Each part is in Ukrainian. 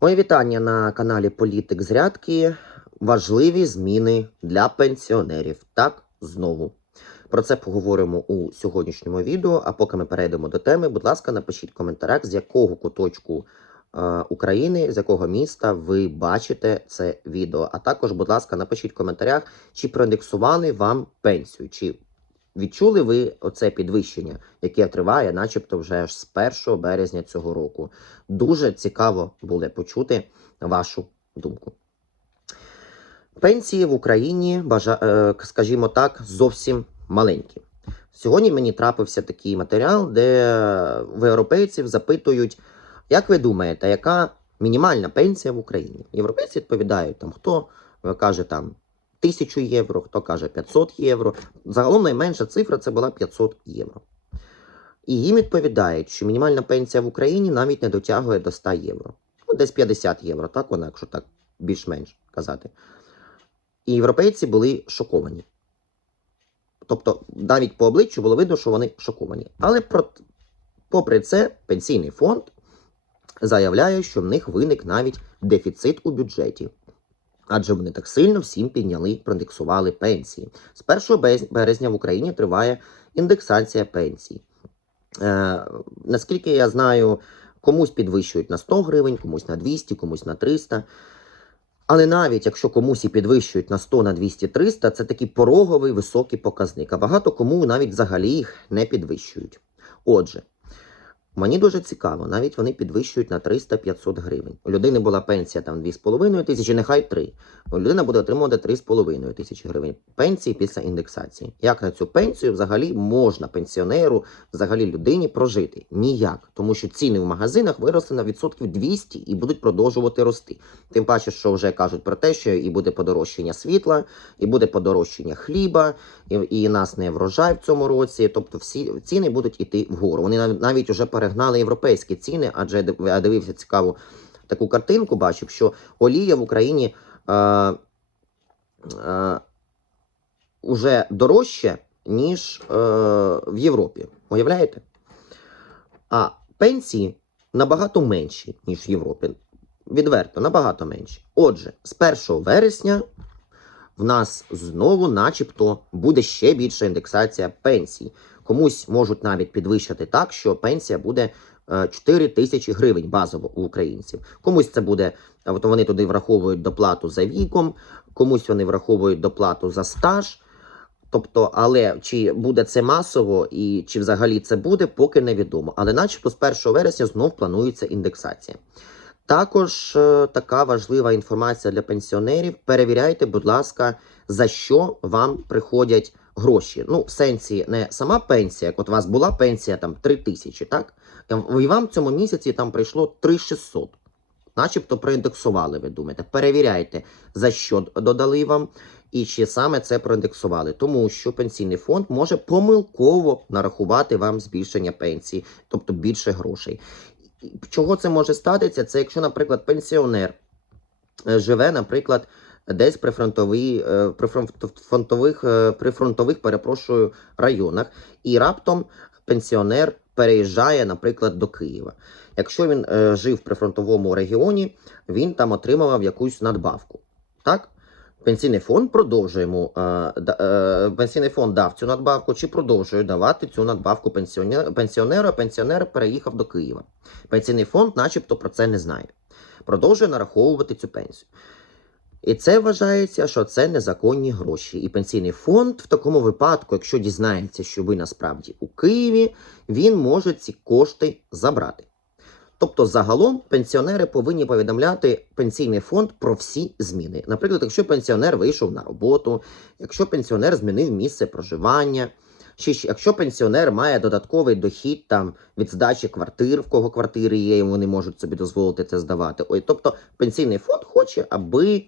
Моє вітання на каналі Політик Зрядки. Важливі зміни для пенсіонерів. Так, знову. Про це поговоримо у сьогоднішньому відео. А поки ми перейдемо до теми, будь ласка, напишіть в коментарях, з якого куточку е, України, з якого міста ви бачите це відео. А також, будь ласка, напишіть в коментарях, чи проіндексували вам пенсію, чи відчули ви оце підвищення, яке триває, начебто, вже аж з 1 березня цього року. Дуже цікаво буде почути вашу думку. Пенсії в Україні, е, скажімо так, зовсім маленькі. Сьогодні мені трапився такий матеріал, де в європейців запитують, як ви думаєте, яка мінімальна пенсія в Україні? Європейці відповідають, там, хто каже там 1000 євро, хто каже 500 євро. Загалом найменша цифра це була 500 євро. І їм відповідають, що мінімальна пенсія в Україні навіть не дотягує до 100 євро. Ну, десь 50 євро, так вона, якщо так більш-менш казати. І європейці були шоковані. Тобто, навіть по обличчю було видно, що вони шоковані. Але про, попри це, пенсійний фонд заявляє, що в них виник навіть дефіцит у бюджеті. Адже вони так сильно всім підняли, проіндексували пенсії. З 1 березня в Україні триває індексація пенсій. Е, наскільки я знаю, комусь підвищують на 100 гривень, комусь на 200, комусь на 300. Але навіть якщо комусь і підвищують на 100, на 200, 300, це такий пороговий високий показник. А багато кому навіть взагалі їх не підвищують. Отже, мені дуже цікаво, навіть вони підвищують на 300-500 гривень. У людини була пенсія там 2,5 тисячі, нехай 3. Людина буде отримувати 3,5 тисячі гривень пенсії після індексації. Як на цю пенсію взагалі можна пенсіонеру, взагалі людині прожити? Ніяк, тому що ціни в магазинах виросли на відсотків 200 і будуть продовжувати рости. Тим паче, що вже кажуть про те, що і буде подорожчання світла, і буде подорожчання хліба, і, і нас не врожай в цьому році. Тобто всі ціни будуть іти вгору. Вони нав- навіть вже перегнали європейські ціни, адже я дивився цікаву таку картинку, бачив, що олія в Україні е, е, уже дорожче, ніж е, в Європі. Уявляєте? А пенсії набагато менші, ніж в Європі. Відверто, набагато менші. Отже, з 1 вересня в нас знову, начебто, буде ще більша індексація пенсій. Комусь можуть навіть підвищити так, що пенсія буде е, 4 тисячі гривень базово у українців. Комусь це буде, е, от вони туди враховують доплату за віком, комусь вони враховують доплату за стаж. Тобто, але чи буде це масово і чи взагалі це буде, поки невідомо. Але начебто з 1 вересня знов планується індексація. Також е, така важлива інформація для пенсіонерів. Перевіряйте, будь ласка, за що вам приходять гроші. Ну, в сенсі не сама пенсія, як от у вас була пенсія там 3 тисячі, так? І вам в цьому місяці там прийшло 3600. Начебто проіндексували, ви думаєте. Перевіряйте, за що додали вам і чи саме це проіндексували. Тому що пенсійний фонд може помилково нарахувати вам збільшення пенсії, тобто більше грошей. Чого це може статися? Це якщо, наприклад, пенсіонер е, живе, наприклад, десь при фронтовій, е, при фронтових, е, при фронтових, перепрошую, районах, і раптом пенсіонер переїжджає, наприклад, до Києва. Якщо він е, жив при фронтовому регіоні, він там отримував якусь надбавку. Так? Пенсійний фонд продовжує йому пенсійний фонд дав цю надбавку чи продовжує давати цю надбавку пенсіонеру, пенсіонер переїхав до Києва. Пенсійний фонд, начебто, про це не знає. Продовжує нараховувати цю пенсію. І це вважається, що це незаконні гроші. І пенсійний фонд в такому випадку, якщо дізнається, що ви насправді у Києві, він може ці кошти забрати. Тобто, загалом пенсіонери повинні повідомляти пенсійний фонд про всі зміни. Наприклад, якщо пенсіонер вийшов на роботу, якщо пенсіонер змінив місце проживання, чи якщо пенсіонер має додатковий дохід там від здачі квартир, в кого квартири є, і вони можуть собі дозволити це здавати. Ой, тобто пенсійний фонд хоче, аби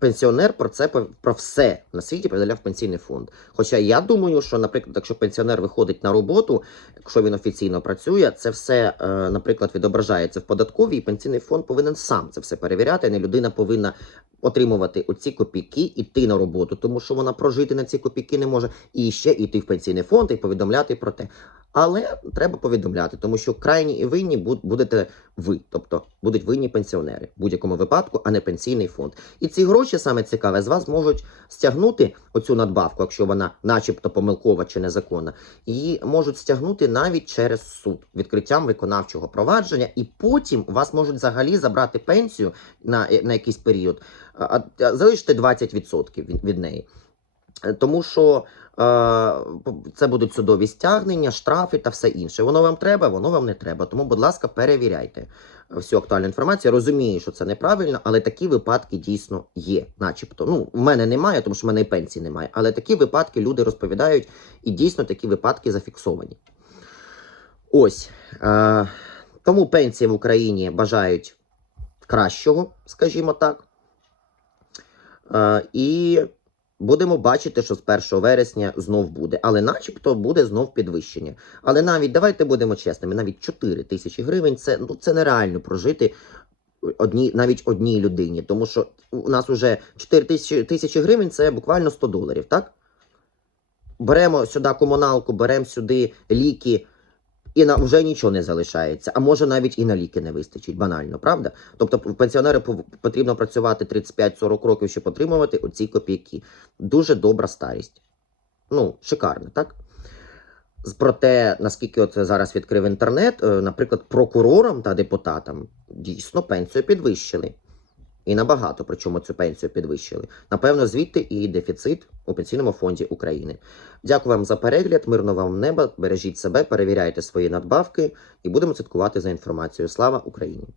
пенсіонер про це про все на світі повідомляв пенсійний фонд. Хоча я думаю, що, наприклад, якщо пенсіонер виходить на роботу, якщо він офіційно працює, це все, е, наприклад, відображається в податковій, і пенсійний фонд повинен сам це все перевіряти. Не людина повинна отримувати оці копійки, іти на роботу, тому що вона прожити на ці копійки не може, і ще йти в пенсійний фонд і повідомляти про те. Але треба повідомляти, тому що крайні і винні буд- будете ви, тобто будуть винні пенсіонери в будь-якому випадку, а не пенсійний фонд. І ці гроші саме цікаве з вас можуть стягнути оцю надбавку, якщо вона, начебто, помилкова чи незаконна, її можуть стягнути навіть через суд відкриттям виконавчого провадження, і потім вас можуть взагалі забрати пенсію на, на якийсь період, залишити 20% від, неї. Е, Тому що е, це будуть судові стягнення, штрафи та все інше. Воно вам треба, воно вам не треба. Тому, будь ласка, перевіряйте всю актуальну інформацію. Я розумію, що це неправильно, але такі випадки дійсно є, начебто. Ну, в мене немає, тому що в мене і пенсії немає. Але такі випадки люди розповідають, і дійсно такі випадки зафіксовані. Ось. Е, тому пенсії в Україні бажають кращого, скажімо так. І будемо бачити, що з 1 вересня знов буде. Але начебто буде знов підвищення. Але навіть давайте будемо чесними, навіть 4 тисячі гривень це, ну, це нереально прожити одній, навіть одній людині. Тому що у нас вже 4 тисячі, тисячі гривень це буквально 100 доларів, так? Беремо сюди комуналку, беремо сюди ліки, і на вже нічого не залишається. А може навіть і на ліки не вистачить, банально, правда? Тобто пенсіонери потрібно працювати 35-40 років, щоб отримувати оці копійки. Дуже добра старість. Ну, шикарно, так? Про те, наскільки от зараз відкрив інтернет, е, наприклад, прокурорам та депутатам дійсно пенсію підвищили. І набагато, причому цю пенсію підвищили. Напевно, звідти і дефіцит у пенсійному фонді України. Дякую вам за перегляд, мирно вам неба, бережіть себе, перевіряйте свої надбавки і будемо слідкувати за інформацією. Слава Україні!